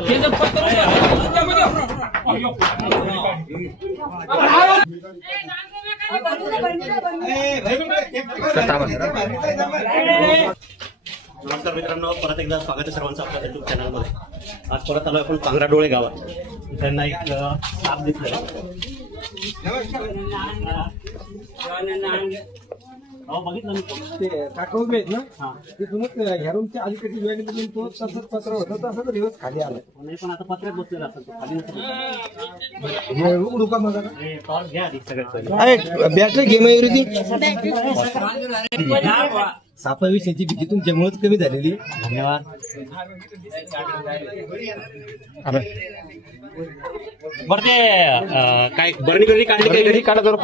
नमस्कार मित्रांनो, परत एकदा स्वागत आहे सर्वांचं आपल्या युट्यूब चॅनलमध्ये. आज परत आलो आपण पांगराडोळे गावात. त्यांना एक साप दिसला. बघितलं ते काकवबे आहेत ना, तिथूनच ह्या रूमच्या अलीकडची वेळ तिथून तो तसंच पत्र होतं, तसंच दिवस खाली आलं. नाही पण आता पत्र्यात बसलेला असेल तो खाली. उघडू का मग घ्या बॅटरी घे मयुरी. सापाविषयीची भीती तुमच्यामुळेच कमी झालेली. धन्यवाद. बरं ते काय बरणी घरी काढली काही घरी काढा जरा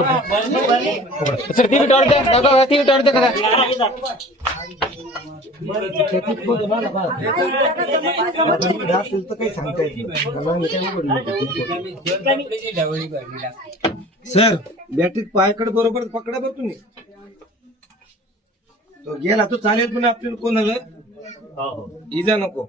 सर. ती टॉर्च द्या, ती टॉर्च द्या का काही सांगता येत सर. बॅटरी पायाकडे बरोबर पकडा बरं तुम्ही. तो गेला तो चालेल पण आपल्याला कोणाला इजा नको.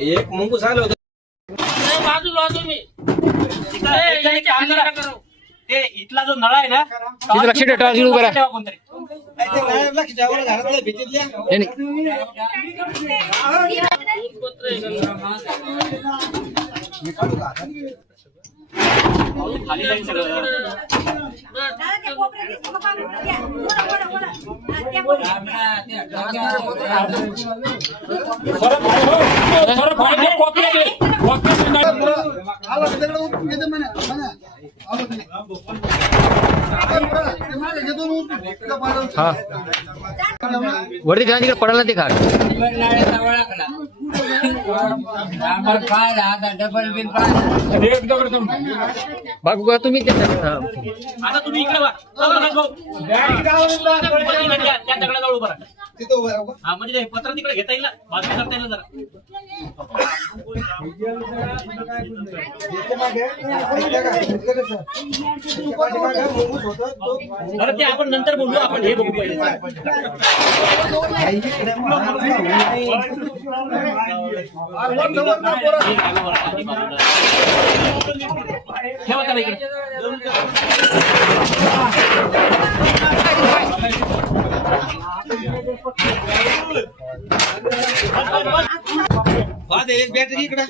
एक मुंगूस आलं होतं ते इथला जो नळा आहे ना, लक्ष ठेवा कोणतरी. वरती तिकडे पडायला ते खाट बघू तुम्ही. आता तुम्ही इकडे म्हणजे पत्र तिकडे घेता येईल ना, बाजू करता येईल जरा. अरे ते आपण नंतर बोलू, आपण हे बघू पहिले. ठेवा त्याला इकडे. बॅटरी इकडे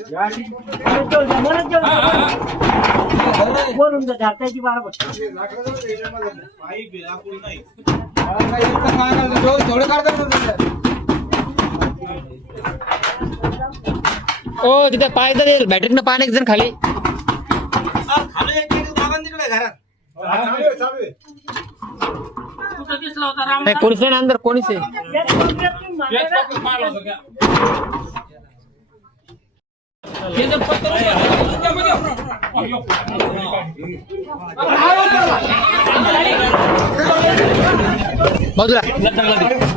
ओ तिथे पाय तर बॅटरीनं पान एक जण खाली. कोणीच नाही अंदर, कोणीच आहे. बाजूला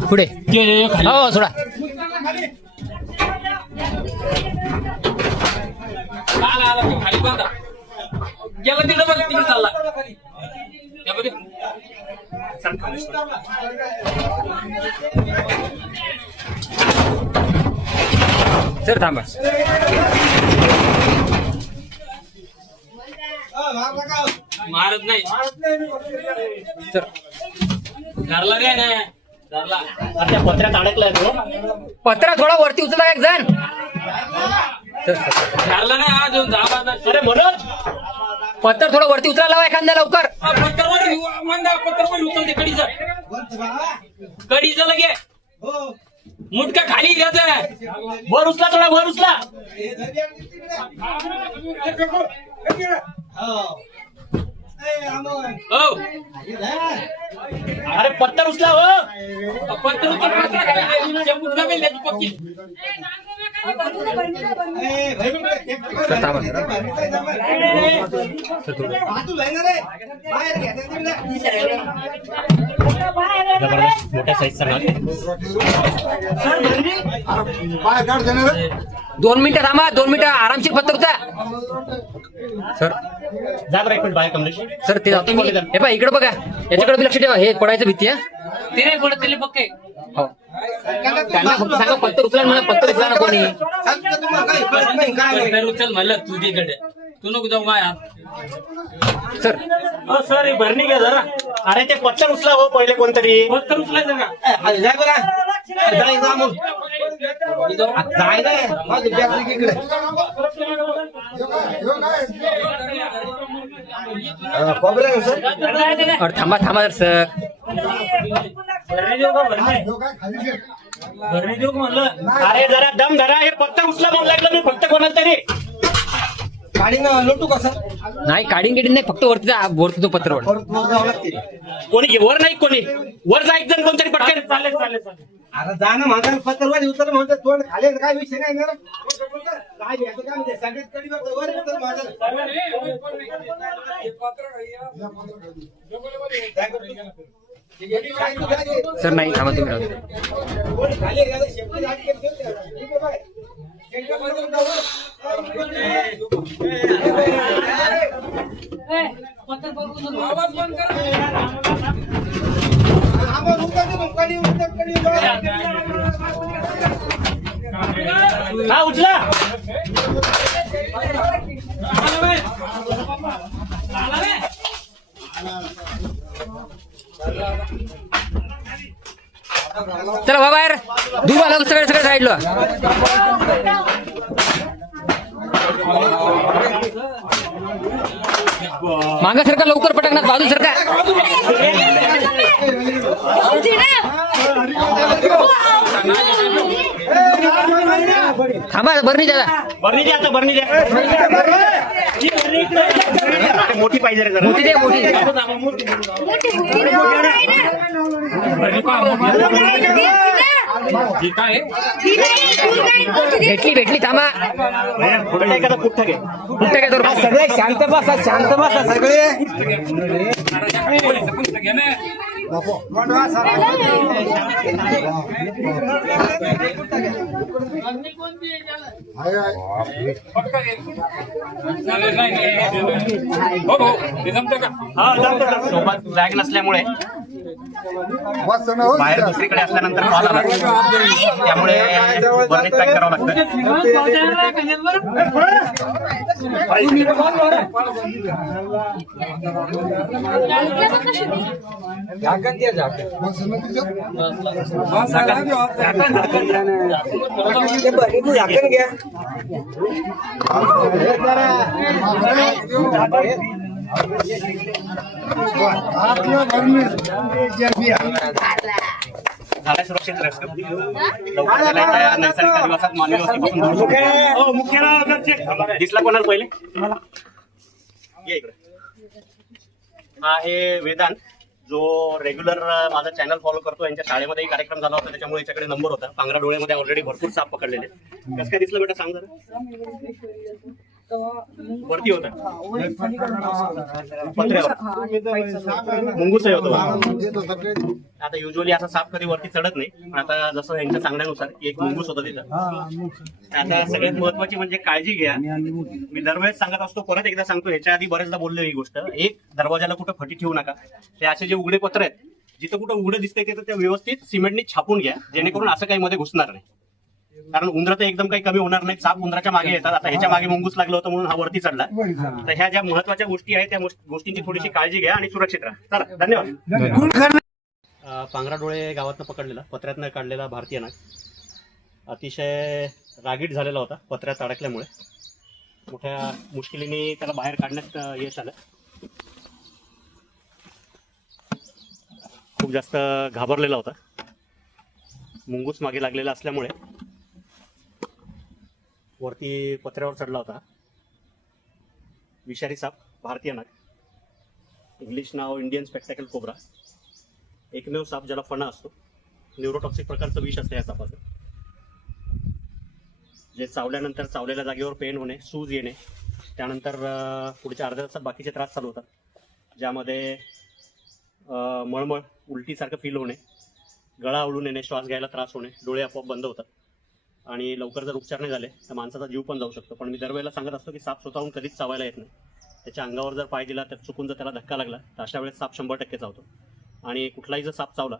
पुढे हो सोडा. गेला तिकडे बघ, तिकडे चालला. सर थांबा. मारत नाही सर. धरला रे ना, धरला. त्या पत्र्यात अडकलाय तो. पत्रा थोडा वरती उचला एक जण. धरला नाही हा जो जाबा. अरे म्हणत पत्तर थोडं वरती उचला लावा एखाद्या लवकर. पत्तरवर उचलते कडीचं. कडीचं लगे मुटका खाली घ्यायचा. वर उचला, थोडा वर उचला. अरे पत्तर उचला हो. पत्तर उचला. सर थांबा. जबरदस्त मोठ्या साईजचा नाग. 2 मिनिटं थांबा, 2 मिनिटं आरामशीर पत्तर उचला. सर जा बरं एक मिनिट बाहेर कमलेश. सर ते जातो मी. हे बघा इकडे बघा, याच्याकडे लक्ष ठेवा. हे पडायचं भीती आहे. ते नाही पडत त्याला पक्के. हो त्यांना फक्त सांगा पत्तर उचला म्हणा, पत्तर उचला ना कोणी. पत्तर उचल म्हणलं तू तिकडे, तू नको जाऊ माया. सर सर हे भरणी घ्या जरा. अरे ते पत्तर उचला हो पहिले कोणतरी. पत्तर उचलायचं का? अरे थांबा थांबा सर. भरणी देऊ का भरणी? भरणी देऊ का म्हणलं? अरे जरा दम धरा. हे पत्तर उचला म्हणून लागलं मी फक्त कोणाला तरी. लोटू का सर? नाही काढीन गिडीन नाही, फक्त वरती तो पत्र वर. कोणी घे वर नाही कोणी वर जा एक जण कोणतरी पटकन. चालेल चालेल चालेल. अरे जा ना माझा पत्रवादी उतर म्हणतो तोंड खाली काय विषय नाही ना काय घ्यायचं काय म्हणजे सगळ्यात कडी वर उतर माझा सर नाही थांबा तुम्ही राहू. खाली गेला शेपटी झाड केली ठीक आहे बाय. आवाज बंद कर. हा उचला. चला बाबा यार, दूर आला सगळे सगळे साईडला. मागा सरका लवकर पटकनात, बाजू सरका. थांबा बरं नाही दादा. भरणी द्या आता भरणी द्या. मोठी पाहिजे रे जरा. मोठी दे मोठी. भेटली थांबा. पुढे एखादा पुठ्ठा घे. कुठे काय तर सगळे शांत बसा सगळे. हा जमतं. सोबत बॅग नसल्यामुळे बाहेर दुसरीकडे असल्यानंतर कॉल आला त्यामुळे वरती पॅक करावं लागतं. झाकण घ्या. झाला सुरक्षित रेस्क्यू. लवकर त्याला नैसर्गिक अधिवासात मानवी वस्तीपासून दूर सोडलं. दिसला कोणाला पहिले ये इकडे. हा आहे वेदांत जो रेग्युलर माझा चॅनल फॉलो करतो. यांच्या शाळेमध्येही कार्यक्रम झाला होता त्याच्यामुळे याच्याकडे नंबर होता. पांगरा डोळ्यामध्ये ऑलरेडी भरपूर साप पकडलेले. कसं काय दिसलं बेटा सांग जरा. वरती होता पत्र्यावर मुंगूसही होतो. आता युजली असा साप कधी वरती चढत नाही, पण आता जसं यांच्या सांगण्यानुसार एक मुंगूस होता तिथं. आता सगळ्यात महत्वाची म्हणजे काळजी घ्या. मी दरवेळेस सांगत असतो, परत एकदा सांगतो, ह्याच्या आधी बरेचदा बोललो ही गोष्ट. एक, दरवाजाला कुठं फटी ठेवू नका. ते असे जे उघडे पत्र आहेत, जिथं कुठं उघडं दिसतंय तिथं ते व्यवस्थित सिमेंटनी छापून घ्या, जेणेकरून असं काही मध्ये घुसणार नाही. कारण उंदरं तर एकदम काही कमी होणार नाही. साप उंदराच्या मागे येतात. आता ह्याच्या मागे मुंगूस लागलं होतं म्हणून हा वरती चढला. तर ह्या ज्या महत्वाच्या गोष्टी आहेत त्या गोष्टींची थोडीशी काळजी घ्या आणि सुरक्षित राहा. चला धन्यवाद. पांगरा डोळे गावातनं पकडलेला, पत्र्यातनं काढलेला भारतीय नाग अतिशय रागीट झालेला होता. पत्र्यात अडकल्यामुळे मोठ्या मुश्किलीने त्याला बाहेर काढण्यात यश आलं. खूप जास्त घाबरलेला होता. मुंगूस मागे लागलेला असल्यामुळे वरती पत्र्यावर चढला होता. विषारी साप, भारतीय नाग, इंग्लिश नाव इंडियन स्पेक्टॅकल कोब्रा. एकमेव साप ज्याला फणा असतो. न्यूरोटॉक्सिक प्रकारचं विष असतं या सापाचं. जे चावल्यानंतर चावलेल्या जागेवर पेन होणे, सूज येणे, त्यानंतर पुढच्या अर्ध्या तासात बाकीचे त्रास चालू होतात, ज्यामध्ये मळमळ, उलटीसारखं फील होणे, गळा आवळून येणे, श्वास घ्यायला त्रास होणे, डोळे आपोआप बंद होतात आणि लवकर जर उपचार नाही झाले तर माणसाचा जीव पण जाऊ शकतो. पण मी दरवेळेला सांगत असतो की साप स्वतःहून कधीच चावायला येत नाही. त्याच्या अंगावर जर पाय दिला तर चुकून जर त्याला धक्का लागला तर अशा वेळेस साप 100% चावतो. आणि कुठलाही जर साप चावला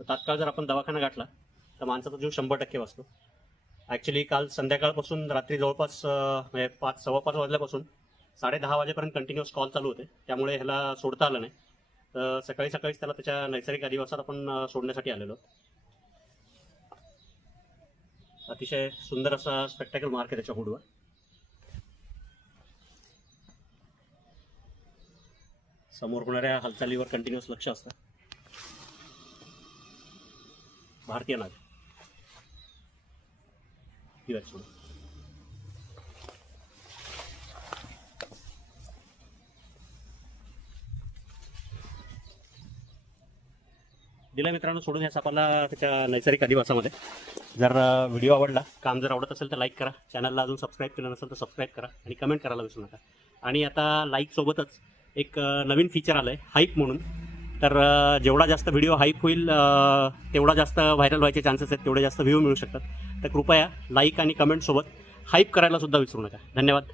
तर तात्काळ जर आपण दवाखाना गाठला तर माणसाचा जीव 100% वाचतो. ॲक्च्युली काल संध्याकाळपासून रात्री जवळपास म्हणजे 5:15 वाजल्यापासून 10:30 वाजेपर्यंत कंटिन्युअस कॉल चालू होते, त्यामुळे ह्याला सोडता आलं नाही. तर सकाळीच त्याला त्याच्या नैसर्गिक अधिवासात आपण सोडण्यासाठी आलेलो. अतिशय सुंदर असा स्पेक्टॅकल मार्क आहे त्याच्या हुडवर. समोर होणाऱ्या हालचालीवर कंटिन्युअस लक्ष असतं. भारतीय नाग दिला मित्रांनो सोडून ह्या सापाला त्याच्या नैसर्गिक अधिवासामध्ये. जर व्हिडिओ आवडला, काम जर आवडत असेल तर लाईक करा, चॅनलला अजून सबस्क्राईब केलं नसेल तर सबस्क्राईब करा आणि कमेंट करायला विसरू नका. आणि आता लाईकसोबतच एक नवीन फीचर आलं आहे हाईप म्हणून. तर जेवढा जास्त व्हिडिओ हाईप होईल तेवढा जास्त व्हायरल व्हायचे चान्सेस आहेत, तेवढे जास्त व्ह्यू मिळू शकतात. तर कृपया लाईक आणि कमेंटसोबत हाईप करायला सुद्धा विसरू नका. धन्यवाद.